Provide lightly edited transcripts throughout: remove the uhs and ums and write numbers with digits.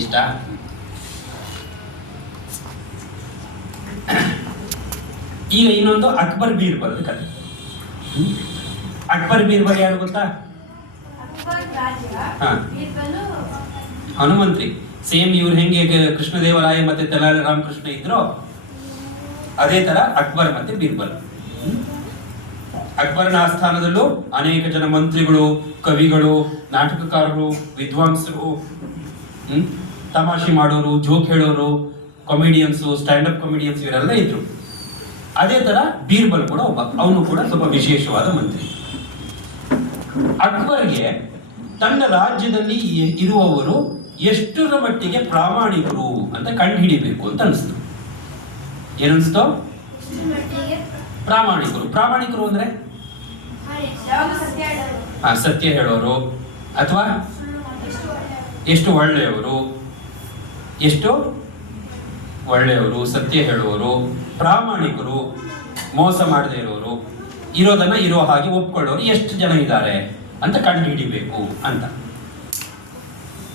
ಇಷ್ಟ. ಈಗ ಇನ್ನೊಂದು ಅಕ್ಬರ್ ಬೀರ್ಬಲ್ ಕತೆ. ಅಕ್ಬರ್ ಬೀರ್ಬಲ್ ಯಾರು ಗೊತ್ತಾ? ಹನುಮಂತ್ರಿ. ಸೇಮ್ ಇವ್ರು ಹೆಂಗೆ ಕೃಷ್ಣದೇವರಾಯ ಮತ್ತೆ ತೆಲಾಲಿ ರಾಮಕೃಷ್ಣ ಇದ್ರು ಅದೇ ತರ ಅಕ್ಬರ್ ಮತ್ತೆ ಬೀರ್ಬಲ್. ಅಕ್ಬರ್ನ ಆಸ್ಥಾನದಲ್ಲೂ ಅನೇಕ ಜನ ಮಂತ್ರಿಗಳು, ಕವಿಗಳು, ನಾಟಕಕಾರರು, ವಿದ್ವಾಂಸರು, ತಮಾಷೆ ಮಾಡೋರು, ಜೋಕ್ ಹೇಳೋರು, ಕಾಮಿಡಿಯನ್ಸು, ಸ್ಟ್ಯಾಂಡಪ್ ಕಾಮಿಡಿಯನ್ಸ್ ಇವರೆಲ್ಲ ಇದ್ರು. ಅದೇ ತರ ಬೀರ್ಬಲ್ ಕೂಡ ಒಬ್ಬ, ಅವನು ಕೂಡ ಸ್ವಲ್ಪ ವಿಶೇಷವಾದ ಮಂತ್ರಿ. ಅಕ್ಬರ್ಗೆ ತನ್ನ ರಾಜ್ಯದಲ್ಲಿ ಇರುವವರು ಎಷ್ಟರ ಮಟ್ಟಿಗೆ ಪ್ರಾಮಾಣಿಕರು ಅಂತ ಕಂಡು ಹಿಡಿಬೇಕು ಅಂತ ಅನಿಸ್ತು. ಏನನ್ಸ್ತು? ಪ್ರಾಮಾಣಿಕರು ಅಂದ್ರೆ ಸತ್ಯ ಹೇಳೋರು, ಅಥವಾ ಎಷ್ಟು ಒಳ್ಳೆಯವರು, ಸತ್ಯ ಹೇಳುವವರು, ಪ್ರಾಮಾಣಿಕರು, ಮೋಸ ಮಾಡದೇ ಇರೋರು, ಇರೋದನ್ನ ಇರೋ ಹಾಗೆ ಒಪ್ಕೊಳ್ಳೋರು ಎಷ್ಟು ಜನ ಇದ್ದಾರೆ ಅಂತ ಕಂಡು ಹಿಡಿಬೇಕು ಅಂತ.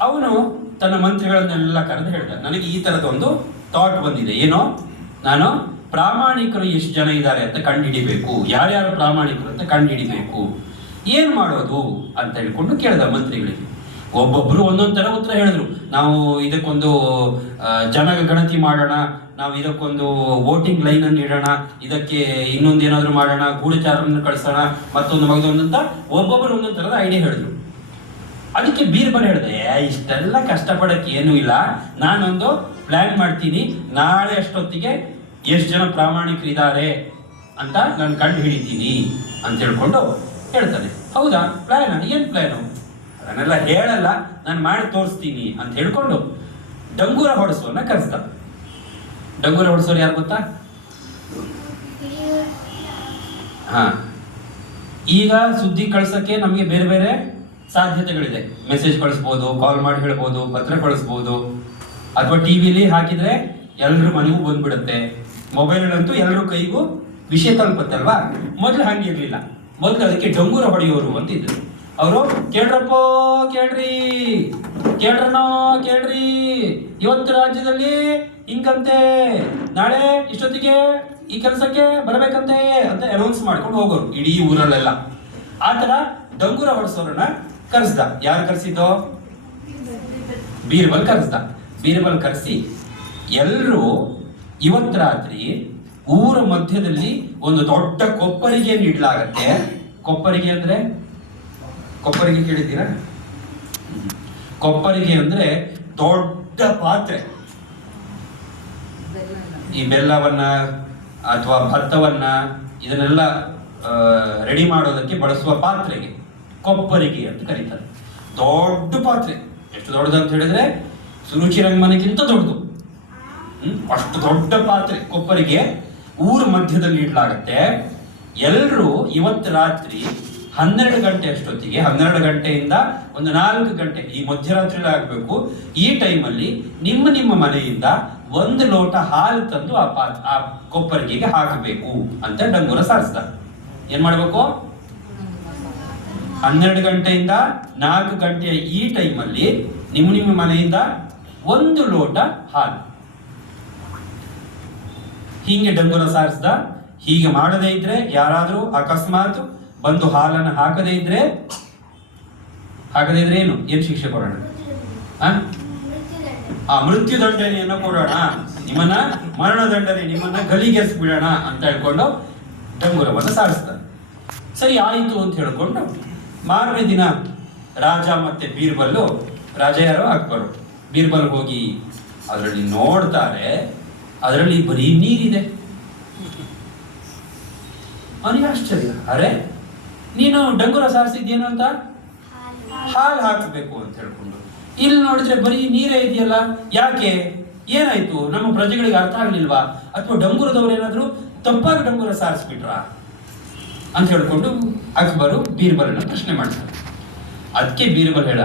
ಅವನು ತನ್ನ ಮಂತ್ರಿಗಳನ್ನೆಲ್ಲ ಕರೆದು ಹೇಳ್ದ, ನನಗೆ ಈ ತರದೊಂದು ಥಾಟ್ ಬಂದಿದೆ. ಏನೋ, ನಾನು ಪ್ರಾಮಾಣಿಕರು ಎಷ್ಟು ಜನ ಇದ್ದಾರೆ ಅಂತ ಕಂಡು ಹಿಡಿಬೇಕು, ಯಾರ್ಯಾರು ಪ್ರಾಮಾಣಿಕರು ಅಂತ ಕಂಡು ಹಿಡಿಬೇಕು, ಏನ್ ಮಾಡೋದು ಅಂತ ಹೇಳ್ಕೊಂಡು ಕೇಳ್ದ ಮಂತ್ರಿಗಳಿಗೆ. ಒಬ್ಬೊಬ್ರು ಒಂದೊಂದ್ ತರ ಉತ್ತರ ಹೇಳಿದ್ರು. ನಾವು ಇದಕ್ಕೊಂದು ಜನಗಣತಿ ಮಾಡೋಣ, ನಾವು ಇದಕ್ಕೊಂದು ವೋಟಿಂಗ್ ಲೈನ್ ಅನ್ನು ಇಡೋಣ, ಇದಕ್ಕೆ ಇನ್ನೊಂದೇನಾದ್ರು ಮಾಡೋಣ, ಗೂಢಚಾರರನ್ನು ಕಳಿಸೋಣ, ಮತ್ತೊಂದು ಅಂತ ಒಬ್ಬೊಬ್ರು ಒಂದೊಂದ್ ತರದ ಐಡಿಯಾ ಹೇಳಿದ್ರು. ಅದಕ್ಕೆ ಬೀರ್ಬಲ್ ಹೇಳಿದೆ, ಇಷ್ಟೆಲ್ಲ ಕಷ್ಟಪಡಕ್ಕೆ ಏನೂ ಇಲ್ಲ, ನಾನೊಂದು ಪ್ಲಾನ್ ಮಾಡ್ತೀನಿ, ನಾಳೆ ಅಷ್ಟೊತ್ತಿಗೆ ಎಷ್ಟು ಜನ ಪ್ರಾಮಾಣಿಕರಿದ್ದಾರೆ ಅಂತ ನಾನು ಕಂಡು ಹಿಡಿತೀನಿ ಅಂತ ಹೇಳ್ಕೊಂಡು ಹೇಳ್ತಾನೆ. ಹೌದಾ, ಪ್ಲಾನ್? ಏನ್ ಪ್ಲಾನು? ಅದನ್ನೆಲ್ಲ ಹೇಳಲ್ಲ, ನಾನು ಮಾಡಿ ತೋರಿಸ್ತೀನಿ ಅಂತ ಹೇಳ್ಕೊಂಡು ಡಂಗೂರ ಹೊಡೆಸೋನ್ನ ಕರೆಸ್ದ. ಡಂಗೂರ ಹೊಡೆಸೋರು ಯಾರು ಗೊತ್ತಾ? ಈಗ ಸುದ್ದಿ ಕಳ್ಸಕ್ಕೆ ನಮಗೆ ಬೇರೆ ಬೇರೆ ಸಾಧ್ಯತೆಗಳಿದೆ. ಮೆಸೇಜ್ ಕಳಿಸ್ಬೋದು, ಕಾಲ್ ಮಾಡಿ ಹೇಳ್ಬೋದು, ಪತ್ರ ಕಳಿಸ್ಬೋದು, ಅಥವಾ ಟಿವಿಲಿ ಹಾಕಿದ್ರೆ ಎಲ್ರ ಮನೆಗೂ ಬಂದ್ಬಿಡುತ್ತೆ. ಮೊಬೈಲಲ್ಲಂತೂ ಎಲ್ಲರ ಕೈಗೂ ವಿಷಯ ತಲುಪತ್ತಲ್ವಾ? ಮೊದಲು ಹಂಗಿರ್ಲಿಲ್ಲ. ಮೊದಲು ಅದಕ್ಕೆ ಡಂಗೂರ ಹೊಡೆಯೋರು ಅಂತ ಇದ್ರು. ಅವರು ಕೇಳ್ರಪ್ಪ, ಕೇಳ್ರಿ, ಇವತ್ತು ರಾಜ್ಯದಲ್ಲಿ ಹಿಂಗಂತೆ, ನಾಳೆ ಇಷ್ಟೊತ್ತಿಗೆ ಈ ಕೆಲಸಕ್ಕೆ ಬರಬೇಕಂತೆ ಅಂತ ಅನೌನ್ಸ್ ಮಾಡ್ಕೊಂಡು ಹೋಗೋರು ಇಡೀ ಊರಲ್ಲೆಲ್ಲ. ಆ ತರ ಡಂಗೂರ ಹೊಡೆಸೋರನ್ನ ಕರೆಸ್ದ. ಯಾರು ಕರೆಸಿದ್ದೋ? ಬೀರ್ಬಲ್ ಕರೆಸ್ದ. ಬೀರ್ಬಲ್ ಕರೆಸಿ ಎಲ್ಲರೂ ಇವತ್ತು ರಾತ್ರಿ ಊರ ಮಧ್ಯದಲ್ಲಿ ಒಂದು ದೊಡ್ಡ ಕೊಪ್ಪರಿಗೆಯನ್ನು ಇಡ್ಲಾಗತ್ತೆ. ಕೊಪ್ಪರಿಗೆ ಅಂದ್ರೆ, ಕೊಪ್ಪರಿಗೆ ಕೇಳಿದ್ದೀರಾ? ಕೊಪ್ಪರಿಗೆ ಅಂದ್ರೆ ದೊಡ್ಡ ಪಾತ್ರೆ. ಈ ಬೆಲ್ಲವನ್ನ ಅಥವಾ ಭತ್ತವನ್ನ ಇದನ್ನೆಲ್ಲ ರೆಡಿ ಮಾಡೋದಕ್ಕೆ ಬಳಸುವ ಪಾತ್ರೆಗೆ ಕೊಪ್ಪರಿಗೆ ಅಂತ ಕರೀತಾರೆ. ದೊಡ್ಡ ಪಾತ್ರೆ. ಎಷ್ಟು ದೊಡ್ಡದು ಅಂತ ಹೇಳಿದ್ರೆ ಸುರುಚಿ ರಂಗಮನೆಗಿಂತ ದೊಡ್ಡದು. ಅಷ್ಟು ದೊಡ್ಡ ಪಾತ್ರೆ ಕೊಪ್ಪರಿಗೆ ಊರ ಮಧ್ಯದಲ್ಲಿ ಇಡ್ಲಾಗತ್ತೆ. ಎಲ್ಲರೂ ಇವತ್ತು ರಾತ್ರಿ 12 ಗಂಟೆ ಅಷ್ಟೊತ್ತಿಗೆ, 12 ಗಂಟೆಯಿಂದ ಒಂದು 4 ಗಂಟೆ, ಈ ಮಧ್ಯರಾತ್ರಿ ಆಗಬೇಕು. ಈ ಟೈಮಲ್ಲಿ ನಿಮ್ಮ ಮನೆಯಿಂದ 1 ಲೋಟ ಹಾಲು ತಂದು ಆ ಕೊಪ್ಪರಿಗೆಗೆ ಹಾಕಬೇಕು ಅಂತ ಡಂಗೂರ ಸಾರಿಸ್ದ. ಏನ್ ಮಾಡ್ಬೇಕು? 12 ಗಂಟೆಯಿಂದ 4 ಗಂಟೆಯ ಈ ಟೈಮಲ್ಲಿ ನಿಮ್ಮ ಮನೆಯಿಂದ 1 ಲೋಟ ಹಾಲು. ಹೀಗೆ ಡಂಗೂರ ಸಾರಿಸ್ದ. ಹೀಗೆ ಮಾಡದೇ ಇದ್ರೆ, ಯಾರಾದ್ರೂ ಅಕಸ್ಮಾತ್ ಬಂದು ಹಾಲನ್ನು ಹಾಕದೇ ಇದ್ರೆ ಏನು ಶಿಕ್ಷೆ ಕೊಡೋಣ? ಮೃತ್ಯು ದಂಡನೆಯನ್ನು ಕೊಡೋಣ, ನಿಮ್ಮನ್ನ ಮರಣ ದಂಡನೆ, ನಿಮ್ಮನ್ನ ಗಲಿಗೆಸ್ಬಿಡೋಣ ಅಂತ ಹೇಳ್ಕೊಂಡು ಡಂಗೂರವನ್ನು ಸಾರಿಸ್ತಾರೆ. ಸರಿ ಆಯಿತು ಅಂತ ಹೇಳ್ಕೊಂಡು ಮಾರನೇ ದಿನ ರಾಜ ಮತ್ತೆ ಬೀರ್ಬಲ್ಲು, ರಾಜ ಯಾರೋ ಅಕ್ಬರು, ಬೀರ್ಬಲ್ ಹೋಗಿ ಅದರಲ್ಲಿ ನೋಡ್ತಾರೆ, ಅದರಲ್ಲಿ ಬರೀ ನೀರಿದೆ. ಅವನಿಗೆ ಆಶ್ಚರ್ಯ, ಅರೆ ನೀನು ಡಂಗೂರ ಸಾರಿಸಿದ್ದೇನು ಅಂತ, ಹಾಲು ಹಾಕಬೇಕು ಅಂತ ಹೇಳ್ಕೊಂಡು, ಇಲ್ಲಿ ನೋಡಿದ್ರೆ ಬರೀ ನೀರೇ ಇದೆಯಲ್ಲ, ಯಾಕೆ, ಏನಾಯ್ತು, ನಮ್ಮ ಪ್ರಜೆಗಳಿಗೆ ಅರ್ಥ ಆಗ್ಲಿಲ್ವಾ, ಅಥವಾ ಡಂಗೂರದವ್ರು ಏನಾದ್ರು ತಪ್ಪಾಗಿ ಡಂಗೂರ ಸಾರಿಸ್ಬಿಟ್ರಾ ಅಂತ ಹೇಳ್ಕೊಂಡು ಅಕ್ಬರು ಬೀರ್ಬಲನ್ನ ಪ್ರಶ್ನೆ ಮಾಡ್ತಾರೆ. ಅದಕ್ಕೆ ಬೀರ್ಬಲ್ ಹೇಳ,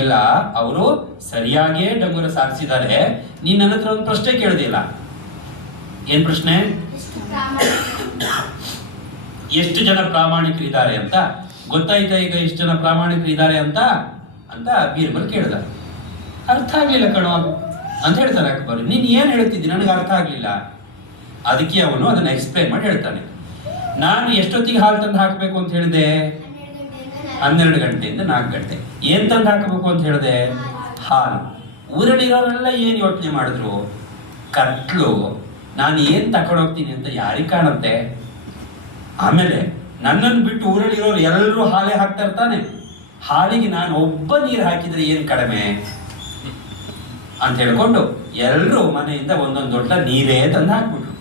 ಇಲ್ಲ ಅವರು ಸರಿಯಾಗಿಯೇ ಡಂಗೂರ ಸಾರಿಸಿದ್ದಾರೆ, ನೀನ್ ನನ್ನ ಹತ್ರ ಒಂದು ಪ್ರಶ್ನೆ ಕೇಳ್ದಿಲ್ಲ. ಏನ್ ಪ್ರಶ್ನೆ? ಎಷ್ಟು ಜನ ಪ್ರಾಮಾಣಿಕರಿದ್ದಾರೆ ಅಂತ ಗೊತ್ತಾಯ್ತಾ? ಈಗ ಎಷ್ಟು ಜನ ಪ್ರಾಮಾಣಿಕರಿದ್ದಾರೆ ಅಂತ ಬೀರ್ಬಲ್ ಕೇಳಿದ. ಅರ್ಥ ಆಗ್ಲಿಲ್ಲ ಕಣೋ ಅಂತ ಹೇಳ್ತಾನೆ ಅಕ್ಬರ್. ನೀನ್ ಏನ್ ಹೇಳ್ತಿದ್ದಿ, ನನಗೆ ಅರ್ಥ ಆಗ್ಲಿಲ್ಲ. ಅದಕ್ಕೆ ಅವನು ಅದನ್ನ ಎಕ್ಸ್ಪ್ಲೈನ್ ಮಾಡಿ ಹೇಳ್ತಾನೆ. ನಾನು ಎಷ್ಟೊತ್ತಿಗೆ ಹಾಲು ತಂದು ಹಾಕಬೇಕು ಅಂತ ಹೇಳಿದೆ? 12 ಗಂಟೆಯಿಂದ 4 ಗಂಟೆ. ಏನ್ ತಂದು ಹಾಕಬೇಕು ಅಂತ ಹೇಳಿದೆ? ಹಾಲು. ಊರಲ್ಲಿರೋರೆಲ್ಲ ಏನ್ ಯೋಚನೆ ಮಾಡಿದ್ರು? ಕತ್ಲು, ನಾನು ಏನ್ ತಕೊಂಡೋಗ್ತೀನಿ ಅಂತ ಯಾರಿಗೆ ಕಾಣುತ್ತೆ? ಆಮೇಲೆ ನನ್ನನ್ನು ಬಿಟ್ಟು ಊರಲ್ಲಿರೋರು ಎಲ್ಲರೂ ಹಾಲೇ ಹಾಕ್ತಾ ಇರ್ತಾನೆ. ಹಾಲಿಗೆ ನಾನು ಒಬ್ಬ ನೀರು ಹಾಕಿದ್ರೆ ಏನ್ ಕಡಿಮೆ ಅಂತ ಹೇಳ್ಕೊಂಡು ಎಲ್ಲರೂ ಮನೆಯಿಂದ ಒಂದೊಂದು ದೊಡ್ಡ ನೀರೇ ತಂದು ಹಾಕ್ಬಿಟ್ರು.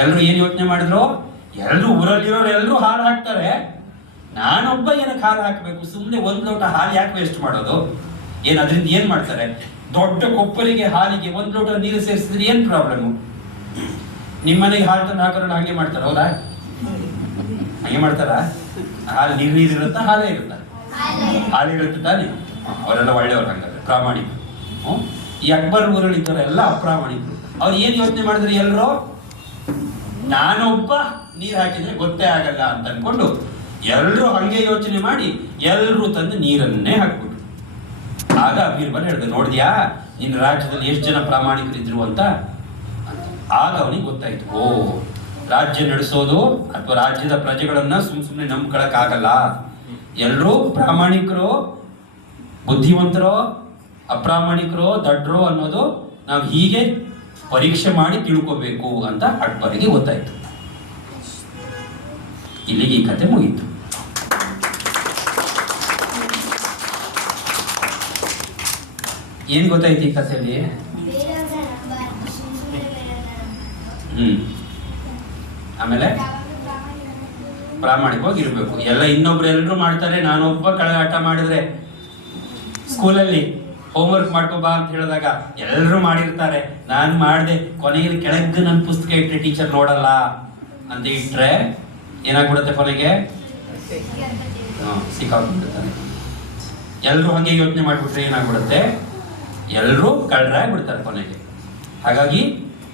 ಎಲ್ಲರೂ ಏನ್ ಯೋಚನೆ ಮಾಡಿದ್ರು? ಎಲ್ಲರೂ ಊರಲ್ಲಿರೋರು ಎಲ್ಲರೂ ಹಾಲು ಹಾಕ್ತಾರೆ, ನಾನೊಬ್ಬ ಏನಕ್ಕೆ ಹಾಲು ಹಾಕಬೇಕು? ಸುಮ್ಮನೆ 1 ಲೋಟ ಹಾಲು ಯಾಕೆ ವೇಸ್ಟ್ ಮಾಡೋದು? ಏನ್ ಅದರಿಂದ ಏನ್ ಮಾಡ್ತಾರೆ? ದೊಡ್ಡ ಕೊಪ್ಪರಿಗೆ ಹಾಲಿಗೆ 1 ಲೋಟ ನೀರು ಸೇರಿಸಿದ್ರೆ ಏನ್ ಪ್ರಾಬ್ಲಮ್? ನಿಮ್ಮನೆಗೆ ಹಾಲು ತಂದು ಹಾಕೋರು ಹಂಗೆ ಮಾಡ್ತಾರ? ಹೌದಾ? ಹಂಗೆ ಮಾಡ್ತಾರ? ಹಾಲು ನೀರು ಇರುತ್ತಾ ಹಾಲೇ ಇರುತ್ತಾ? ಹಾಲಿರುತ್ತೆ ತಾನೆ. ಅವರೆಲ್ಲ ಒಳ್ಳೆಯವ್ರು, ಹಂಗಾದ್ರೆ ಪ್ರಾಮಾಣಿಕರು. ಈ ಅಕ್ಬರ್ ಊರಲ್ಲಿ ಇದ್ದವರು ಎಲ್ಲ ಅಪ್ರಾಮಾಣಿಕರು. ಅವ್ರು ಏನ್ ಯೋಚನೆ ಮಾಡಿದ್ರೆ ಎಲ್ಲರೂ ನಾನೊಬ್ಬ ನೀರು ಹಾಕಿದ್ರೆ ಗೊತ್ತೇ ಆಗಲ್ಲ ಅಂತ ಅನ್ಕೊಂಡು ಎಲ್ಲರೂ ಹಂಗೆ ಯೋಚನೆ ಮಾಡಿ ಎಲ್ಲರೂ ತಂದು ನೀರನ್ನೇ ಹಾಕ್ಬಿಟ್ರು. ಆಗ ಬೀರ್ಬಲ್ ಹೇಳಿದೆ, ನೋಡಿದ್ಯಾ ನಿನ್ನ ರಾಜ್ಯದಲ್ಲಿ ಎಷ್ಟು ಜನ ಪ್ರಾಮಾಣಿಕರಿದ್ರು ಅಂತ. ಆಗ ಅವನಿಗೆ ಗೊತ್ತಾಯ್ತು, ಓ ರಾಜ್ಯ ನಡೆಸೋದು ಅಥವಾ ರಾಜ್ಯದ ಪ್ರಜೆಗಳನ್ನ ಸುಮ್ಮನೆ ನಂಬ್ಕೊಳಕ್ ಆಗಲ್ಲ. ಎಲ್ಲರೂ ಪ್ರಾಮಾಣಿಕರು, ಬುದ್ಧಿವಂತರೋ ಅಪ್ರಾಮಾಣಿಕರೋ ದಡ್ರೋ ಅನ್ನೋದು ನಾವು ಹೀಗೆ ಪರೀಕ್ಷೆ ಮಾಡಿ ತಿಳ್ಕೋಬೇಕು ಅಂತ ಅಕ್ಬರಿಗೆ ಗೊತ್ತಾಯ್ತು. ಇಲ್ಲಿಗೆ ಈ ಕತೆ ಮುಗೀತು. ಏನ್ ಗೊತ್ತಾಯ್ತು ಈ ಕಥೆಯಲ್ಲಿ? ಆಮೇಲೆ ಪ್ರಾಮಾಣಿಕವಾಗಿರ್ಬೇಕು. ಎಲ್ಲ ಇನ್ನೊಬ್ರು ಎಲ್ಲರೂ ಮಾಡ್ತಾರೆ, ನಾನೊಬ್ಬ ಕಳಗಾಟ ಮಾಡಿದ್ರೆ, ಸ್ಕೂಲಲ್ಲಿ ಹೋಮ್ವರ್ಕ್ ಮಾಡ್ಕೋಬಾ ಅಂತ ಹೇಳಿದಾಗ ಎಲ್ಲರೂ ಮಾಡಿರ್ತಾರೆ, ನಾನು ಮಾಡಿದೆ, ಕೊನೆಯಲ್ಲಿ ಕೆಳಗೆ ನನ್ನ ಪುಸ್ತಕ ಇಟ್ಟರೆ ಟೀಚರ್ ನೋಡಲ್ಲ ಅಂತ ಇಟ್ರೆ ಏನಾಗ್ಬಿಡುತ್ತೆ? ಕೊನೆಗೆ ಸಿಕ್ಕಾಗ್ಬಿಡ್ತಾರೆ. ಎಲ್ಲರೂ ಹಂಗೆ ಯೋಚನೆ ಮಾಡ್ಬಿಟ್ರೆ ಏನಾಗ್ಬಿಡುತ್ತೆ? ಎಲ್ಲರೂ ಕಳ್ಳರಾಗ್ಬಿಡ್ತಾರೆ ಕೊನೆಗೆ. ಹಾಗಾಗಿ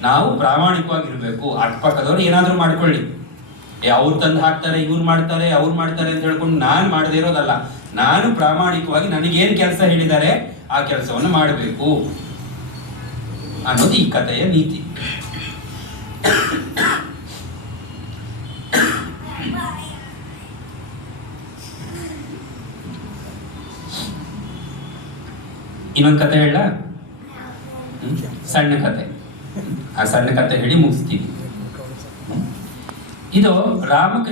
ನಾವು ಪ್ರಾಮಾಣಿಕವಾಗಿರ್ಬೇಕು. ಅಕ್ಕಪಕ್ಕದವ್ರು ಏನಾದ್ರೂ ಮಾಡ್ಕೊಳ್ಳಿ, ಅವ್ರು ತಂದು ಹಾಕ್ತಾರೆ, ಇವ್ರು ಮಾಡ್ತಾರೆ, ಅವ್ರು ಮಾಡ್ತಾರೆ ಅಂತ ಹೇಳ್ಕೊಂಡು ನಾನು ಮಾಡದೇ ಇರೋದಲ್ಲ. ನಾನು ಪ್ರಾಮಾಣಿಕವಾಗಿ ನನಗೇನು ಕೆಲಸ ಹೇಳಿದ್ದಾರೆ ಆ ಕೆಲಸವನ್ನು ಮಾಡಬೇಕು ಅನ್ನೋದು ಈ ಕಥೆಯ ನೀತಿ. ಇನ್ನೊಂದು ಕತೆ ಹೇಳ, ಸಣ್ಣ ಕತೆ. ಆ ಸಣ್ಣ ಕತೆ ಹೇಳಿ ಮುಗಿಸ್ತೀವಿ. ಇದು ರಾಮಕೃಷ್ಣ